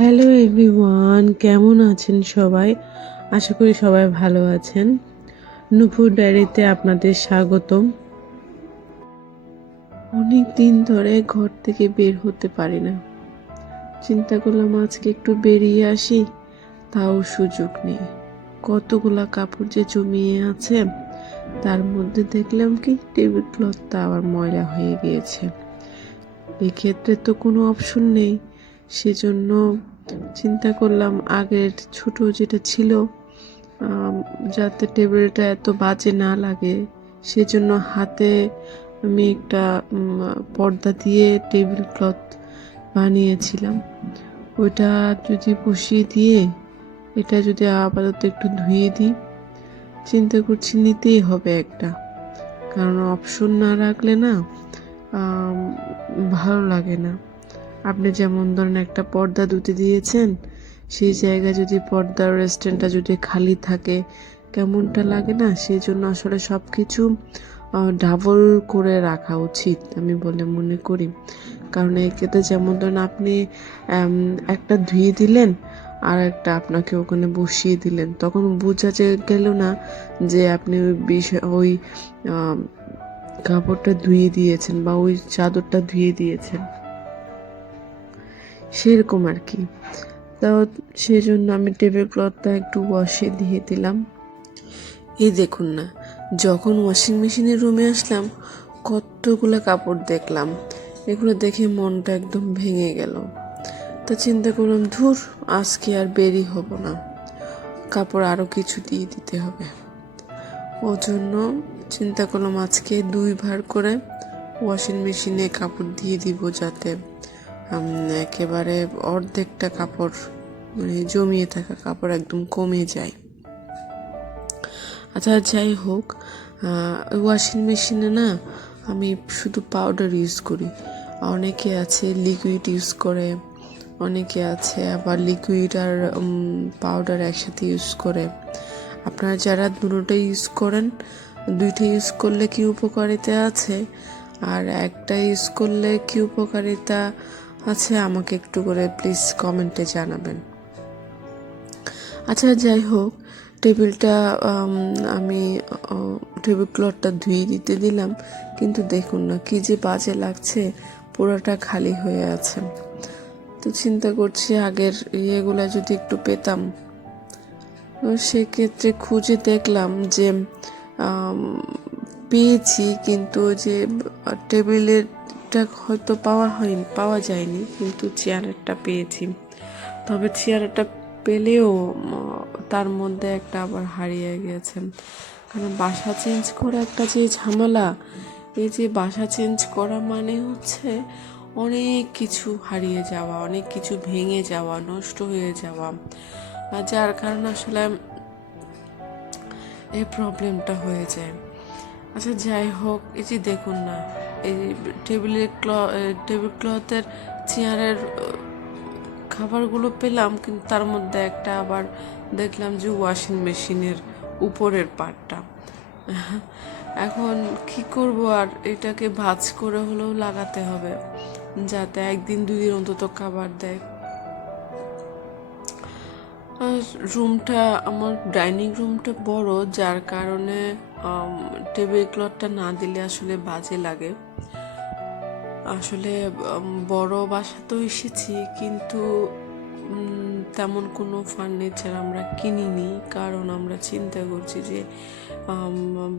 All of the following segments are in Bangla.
হ্যালো এভরিওয়ান কেমন আছেন সবাই? আশা করি সবাই ভালো আছেন। নুপুর ডায়েরিতে আপনাদের স্বাগতম। অনেক দিন ধরে ঘর থেকে বের হতে পারি না। চিন্তা করলাম আজকে একটু বেরিয়ে আসি, তাও সুযোগ নেই। কতগুলা কাপড় যে জমিয়ে আছে, তার মধ্যে দেখলাম কি টেবিল ক্লথটা আবার ময়লা হয়ে গিয়েছে। এক্ষেত্রে তো কোনো অপশন নেই। সেজন্য চিন্তা করলাম আগের ছোট যেটা ছিল যাতে টেবিলটা এত বাজে না লাগে, সেজন্য হাতে আমি একটা পর্দা দিয়ে টেবিল ক্লথ বানিয়েছিলাম। ওইটা যদি বসিয়ে দিয়ে, এটা যদি আপাতত একটু ধুয়ে দিই, চিন্তা করছি নিতেই হবে একটা। কারণ অপশন না রাখলে না ভালো লাগে না। আপনি যেমন ধরেন একটা পর্দা ধুতে দিয়েছেন, সেই জায়গায় যদি পর্দার রেস্টুরেন্টটা যদি খালি থাকে, কেমনটা লাগে না? সেই জন্য আসলে সব কিছু ডাবল করে রাখা উচিত আমি বলে মনে করি। কারণ এক্ষেত্রে যেমন ধরেন আপনি একটা ধুয়ে দিলেন, আর একটা আপনাকে ওখানে বসিয়ে দিলেন, তখন বোঝা যে গেল না যে আপনি ওই বিষয়, ওই কাপড়টা ধুয়ে দিয়েছেন বা ওই চাদরটা ধুয়ে দিয়েছেন। সেরকম আর কি। তো সেই জন্য আমি টেবিল ক্লথটা একটু ওয়াশে দিয়ে দিলাম। এই দেখুন না, যখন ওয়াশিং মেশিনের রুমে আসলাম, কতগুলো কাপড় দেখলাম। এগুলো দেখে মনটা একদম ভেঙে গেল। তো চিন্তা করলাম, ধুর, আজকে আর বেরি হব না। কাপড় আরও কিছু দিয়ে দিতে হবে। ও জন্য চিন্তা করলাম, আজকে দুই ভার করে ওয়াশিং মেশিনে কাপড় দিয়ে দিব যাতে একেবারে অর্ধেকটা কাপড় মানে জমিয়ে থাকা কাপড় একদম কমে যায়। আচ্ছা যাই হোক ওয়াশিং মেশিনে না আমি শুধু পাউডার ইউজ করি। অনেকে আছে লিকুইড ইউজ করে, অনেকে আছে আবার লিকুইড আর পাউডার একসাথে ইউজ করে। আপনারা যারা দুটোটা ইউজ করেন, দুইটা ইউজ করলে কি উপকারিতা আছে? আর একটা ইউজ করলে কি উপকারিতা আছে আমাকে একটু করে প্লিজ কমেন্টে জানাবেন। আচ্ছা যাই হোক, টেবিলটা আমি টেবিল ক্লথটা ধুয়ে দিতে দিলাম, কিন্তু দেখুন না, কি যে বাজে লাগছে, পুরোটা খালি হয়ে আছে। তো চিন্তা করছি আগের ইয়েগুলো যদি একটু পেতাম। তো সেক্ষেত্রে খুঁজে দেখলাম যে পেয়েছি, কিন্তু যে যে টেবিলেরটা হয়তো পাওয়া হয়নি, পাওয়া যায়নি, কিন্তু চেয়ারেরটা পেয়েছি। তবে চেয়ারটা পেলেও তার মধ্যে একটা আবার হারিয়ে গেছে। কারণ বাসা চেঞ্জ করা একটা যে ঝামেলা, এই যে বাসা চেঞ্জ করা মানে হচ্ছে অনেক কিছু হারিয়ে যাওয়া, অনেক কিছু ভেঙে যাওয়া, নষ্ট হয়ে যাওয়া। আর যার কারণে আসলে এই প্রবলেমটা হয়ে যায়। আচ্ছা যাই হোক, এই যে দেখুন না এই টেবিলের ক্ল টেবিল ক্লথের চেয়ারের খাবারগুলো পেলাম, কিন্তু তার মধ্যে একটা আবার দেখলাম যে ওয়াশিং মেশিনের উপরের পার্টটা এখন কি করব আর এটাকে ভাজ করে হলেও লাগাতে হবে, যাতে একদিন দুদিন অন্তত খাবার দেয়। রুমটা, আমার ডাইনিং রুমটা বড়, যার কারণে টেবিল ক্লথটা না দিলে আসলে বাজে লাগে। আসলে বড় বাসা তো এসেছি কিন্তু তেমন কোনো ফার্নিচার আমরা কিনিনি। কারণ আমরা চিন্তা করছি যে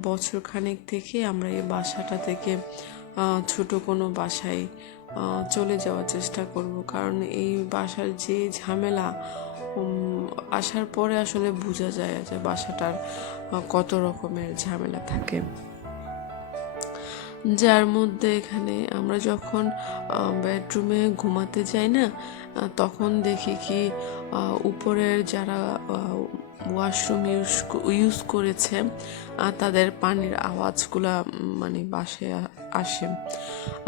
বছর খানেক থেকে আমরা এই বাসাটা থেকে ছোট কোনো বাসায় চলে যাওয়ার চেষ্টা করব। কারণ এই বাসার যে ঝামেলা আসার পরে আসলে বোঝা যায় যে বাসাটার কত রকমের ঝামেলা থাকে। যার মধ্যে এখানে আমরা যখন বেডরুমে ঘুমাতে যাই না তখন দেখি কি উপরের যারা ওয়াশরুম ইউজ ইউজ করেছে তাদের পানির আওয়াজগুলা মানে বাসে আসে।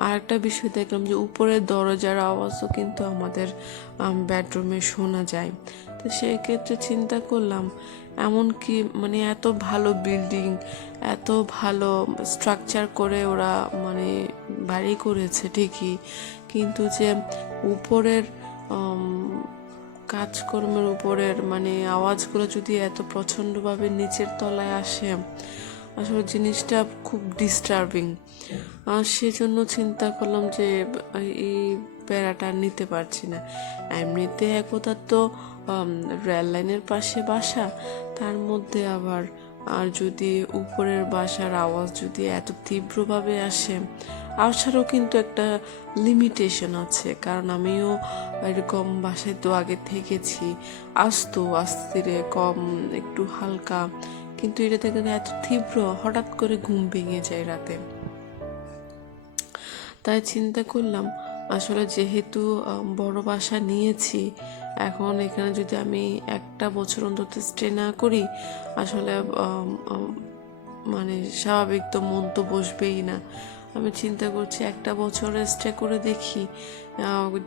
আর একটা বিষয় দেখলাম যে, উপরের দরজার আওয়াজও কিন্তু আমাদের বেডরুমে শোনা যায়। তো সেই ক্ষেত্রে চিন্তা করলাম, এমন কি মানে এত ভালো বিল্ডিং এত ভালো স্ট্রাকচার করে ওরা মানে বাড়ি করেছে ঠিকই, কিন্তু যে উপরের কাজকর্মের উপরের মানে আওয়াজগুলো যদি এত প্রচণ্ডভাবে নিচের তলায় আসে, আসলে জিনিসটা খুব ডিস্টার্বিং সেজন্য চিন্তা করলাম যে এই প্যারাটা নিতে পারছি না। এমনিতে একদা তো রেল লাইনের পাশে বাসা, তার মধ্যে আবার, আর যদি উপরের বাসার আওয়াজ যদি এত তীব্রভাবে আসে আসারও কিন্তু একটা লিমিটেশন আছে, কারণ আমিও এরকম বাসায় তো আগে থেকেছি। আসতো আস্তে কম, একটু হালকা। কিন্তু এটা থেকে এত তীব্র, হঠাৎ করে ঘুম ভেঙে যায় রাতে। তাই চিন্তা করলাম, আসলে যেহেতু বড় বাসা নিয়েছি, এখন এখানে যদি আমি একটা বছর অন্তত স্টে না করি, আসলে মানে স্বাভাবিক তো মন তো বসবেই না। আমি চিন্তা করছি একটা বছর স্টে করে দেখি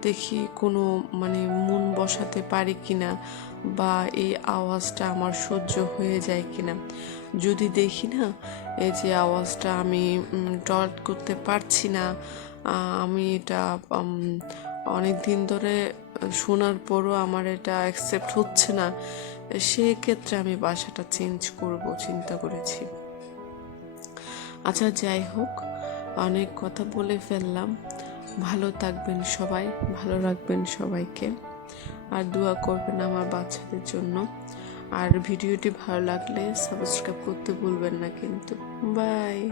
দেখি কোনো মানে মন বসাতে পারি কিনা বা এই আওয়াজটা আমার সহ্য হয়ে যায় কিনা। যদি দেখি না, এই যে আওয়াজটা আমি টলারেট করতে পারছি না আমি এটা অনেক দিন ধরে শোনার পরও আমার এটা অ্যাকসেপ্ট হচ্ছে না, সেক্ষেত্রে আমি বাসাটা চেঞ্জ করব, চিন্তা করেছি। আচ্ছা যাই হোক অনেক কথা বলে ফেললাম। ভালো থাকবেন সবাই, ভালো রাখবেন সবাইকে। আর দোয়া করবেন আমার বাচ্চাদের জন্য। আর ভিডিওটি ভালো লাগলে সাবস্ক্রাইব করতে ভুলবেন না কিন্তু। বাই।